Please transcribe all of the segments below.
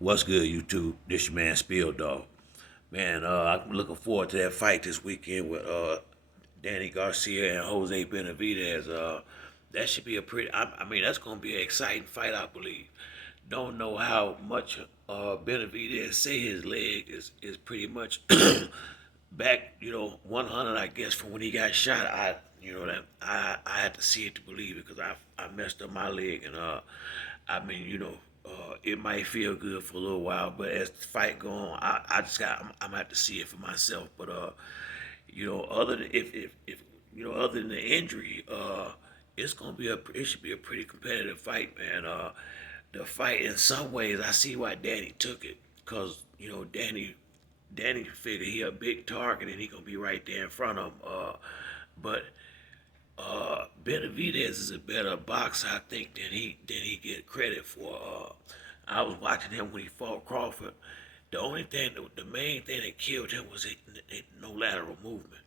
What's good, YouTube? This your man Spill Dog. Man, I'm looking forward to that fight this weekend with Danny Garcia and Jose Benevidez. That should be a pretty. I mean, that's gonna be an exciting fight, I believe. Don't know how much Benavidez say his leg is pretty much back. 100. I guess from when he got shot. That I had to see it to believe it because I messed up my leg and I mean it might feel good for a little while, but as the fight go on, I just got I'm gonna have to see it for myself. But other than if other than the injury, it should be a pretty competitive fight, man. The fight in some ways I see why Danny took it, cause Danny figured he a big target and he gonna be right there in front of him. But Benavidez is a better boxer, I think, than he get credit for. I was watching him when he fought Crawford. The main thing that killed him was no lateral movement.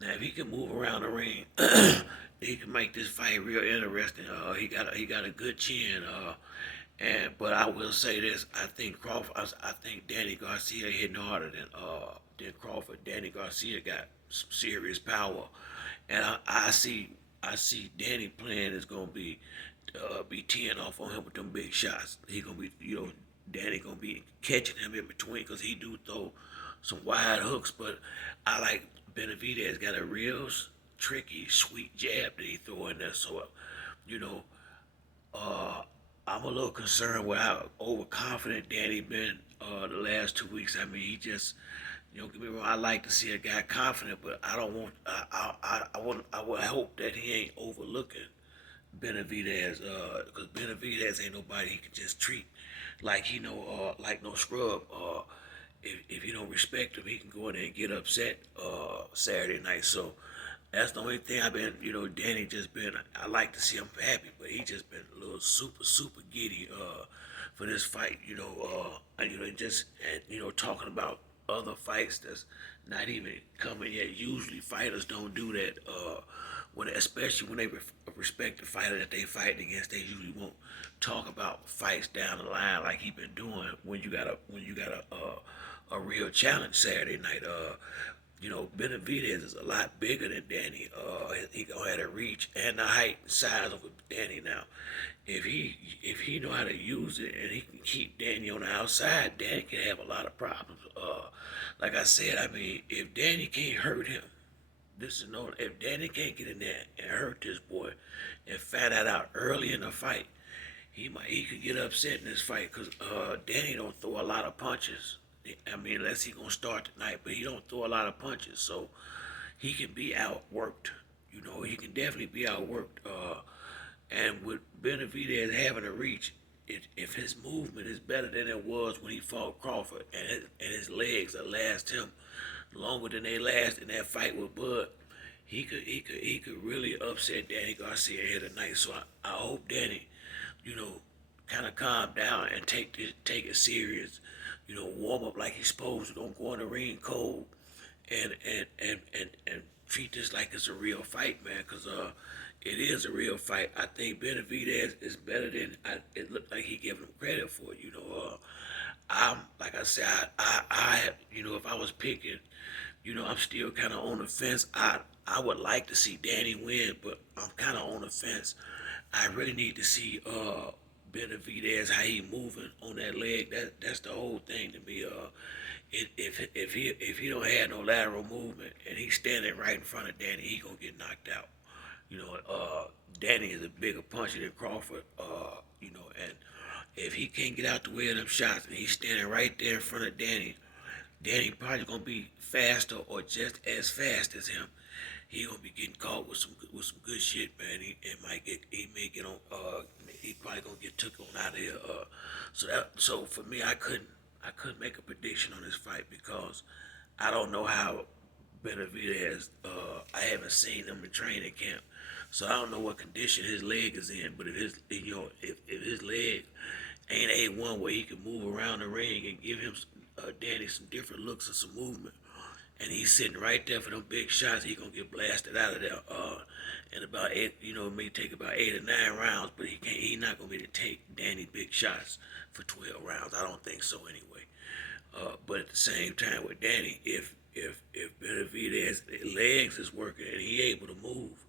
Now, if he can move around the ring, he can make this fight real interesting. He got a good chin. But I will say this: I think Danny Garcia hitting harder than Crawford. Danny Garcia got some serious power, and I see Danny playing is gonna be teeing off on him with them big shots. He gonna be Danny gonna be catching him in between because he do throw some wide hooks. But I like Benavidez got a real tricky, sweet jab that he throw in there. So you know, uh, I'm a little concerned with how overconfident Danny been the last 2 weeks. I mean, he just, get me wrong. I like to see a guy confident, but I don't want. I would hope that he ain't overlooking Benavidez, because Benavidez ain't nobody he can just treat like like no scrub. If you don't respect him, he can go in there and get upset Saturday night. So that's the only thing I've been, Danny just been. I like to see him happy, but he just been a little super giddy for this fight. Talking about other fights that's not even coming yet. Usually fighters don't do that. Especially when they respect the fighter that they fighting against, they usually won't talk about fights down the line like he been doing when you got a real challenge Saturday night. Benavidez is a lot bigger than Danny. He gonna have the reach and the height and size of Danny now. If he know how to use it and he can keep Danny on the outside, Danny can have a lot of problems. Like I said, I mean, if Danny can't hurt him, this is known. If Danny can't get in there and hurt this boy, and find that out early in the fight, he could get upset in this fight because Danny don't throw a lot of punches. I mean, unless he gonna start tonight, but he don't throw a lot of punches, so he can be outworked. He can definitely be outworked. And with Benavidez having a reach, if his movement is better than it was when he fought Crawford, and his legs will last him longer than they last in that fight with Bud, he could really upset Danny Garcia here tonight. So I hope Danny, you know, kind of calm down and take it serious. Warm up like he's supposed to. Don't go in the ring cold, and treat this like it's a real fight, man. Cause it is a real fight. I think Benavidez is better than it looked like he gave him credit for. I'm like I said, if I was picking, I'm still kind of on the fence. I would like to see Danny win, but I'm kind of on the fence. I really need to see Benavidez how he moving on that leg. That's the whole thing to me. If he don't have no lateral movement and he's standing right in front of Danny, he gonna get knocked out. Danny is a bigger puncher than Crawford. And if he can't get out the way of them shots and he's standing right there in front of Danny probably gonna be faster or just as fast as him. He gonna be getting caught with some good shit, man. He may get on. He probably gonna get took on out of here. So for me, I couldn't make a prediction on this fight because I don't know how Benavidez. I haven't seen him in training camp, so I don't know what condition his leg is in. But if his leg ain't A1 where he can move around the ring and give him Danny some different looks and some movement, and he's sitting right there for them big shots. He gonna get blasted out of there. In about 8, it may take about 8 or 9 rounds, but he not gonna be able to take Danny big shots for 12 rounds. I don't think so anyway. But at the same time with Danny, if Benevidez legs is working and he able to move,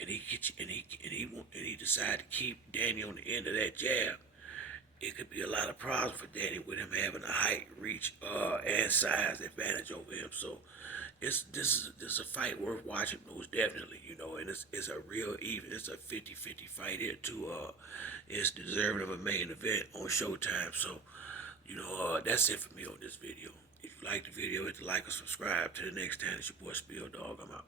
and he decide to keep Danny on the end of that jab, it could be a lot of problems for Danny with him having a height, reach, and size advantage over him. So this is a fight worth watching, most definitely, and it's a real even. It's a 50-50 fight here too. It's deserving of a main event on Showtime. So, that's it for me on this video. If you like the video, hit the like or subscribe. Till the next time, it's your boy Spill Dog. I'm out.